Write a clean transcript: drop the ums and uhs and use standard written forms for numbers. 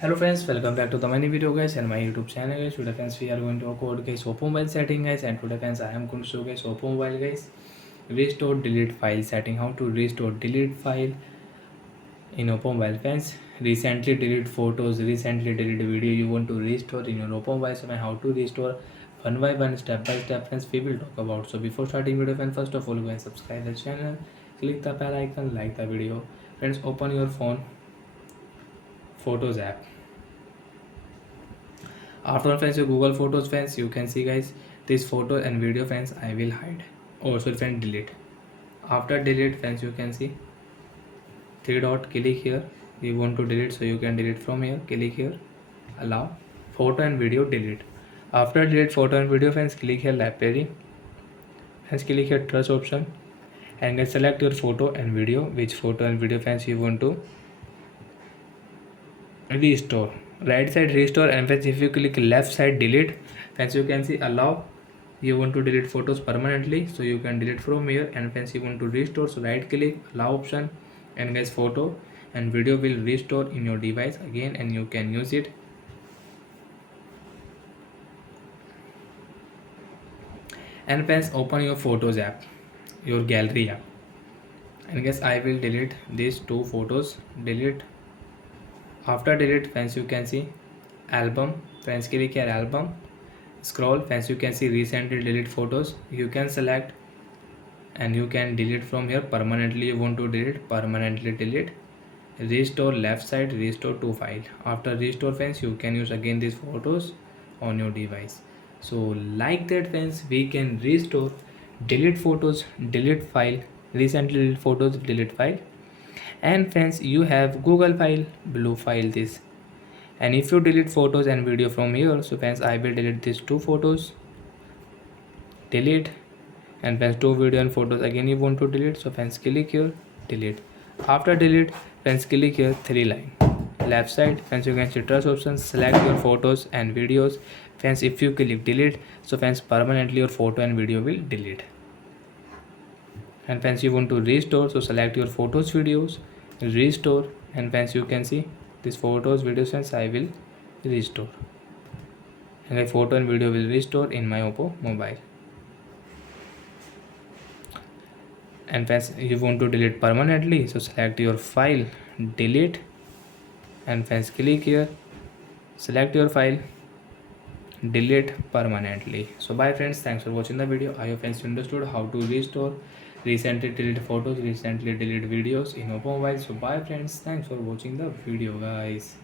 Hello friends, welcome back to the many video guys and my YouTube channel guys. Today friends we are going to code guys oppo mobile setting guys, and today friends I am going to show guys oppo mobile guys restore delete file setting. How to restore delete file in oppo mobile friends. Recently delete photos, recently delete video you want to restore in your oppo mobile. So how to restore one by one, step by step friends we will talk about. So before starting video friends, first of all go and subscribe the channel, click the bell icon, like the video. Friends, open your phone photos app. After friends your google photos friends, you can see guys this photo and video friends I will hide, also friend delete. After delete friends, you can see three dot, click here. You want to delete, so you can delete from here, click here, allow photo and video delete. After delete photo and video friends, click here library, friends click here trust option, and then select your photo and video, which photo and video friends you want to restore. Right side restore, and friends if you click left side delete friends, you can see allow. You want to delete photos permanently, so you can delete from here. And friends you want to restore, so right click allow option, and guys photo and video will restore in your device again and you can use it. And friends open your photos app, your gallery app, and guys I will delete these two photos, delete. After delete friends, you can see album, friends click here album, scroll friends, you can see recently delete photos. You can select and you can delete from here permanently. You want to delete permanently, delete. Restore left side, restore to file. After restore friends, you can use again these photos on your device. So like that friends, we can restore delete photos, delete file, recently delete photos, delete file. And friends you have google file, blue file this. And if you delete photos and video from here, so friends I will delete these two photos, delete. And friends two video and photos again you want to delete, so friends click here delete. After delete friends click here three line left side, friends you can see trust options, select your photos and videos. Friends if you click delete, so friends permanently your photo and video will delete. And friends you want to restore, so select your photos, videos, restore. And friends you can see this photos, videos friends I will restore, and my photo and video will restore in my oppo mobile. And friends you want to delete permanently, so select your file, delete. And friends click here, select your file, delete permanently. So bye friends, thanks for watching the video. I hope friends you understood how to restore recently deleted photos, recently deleted videos in oppo mobile. So bye friends, thanks for watching the video guys.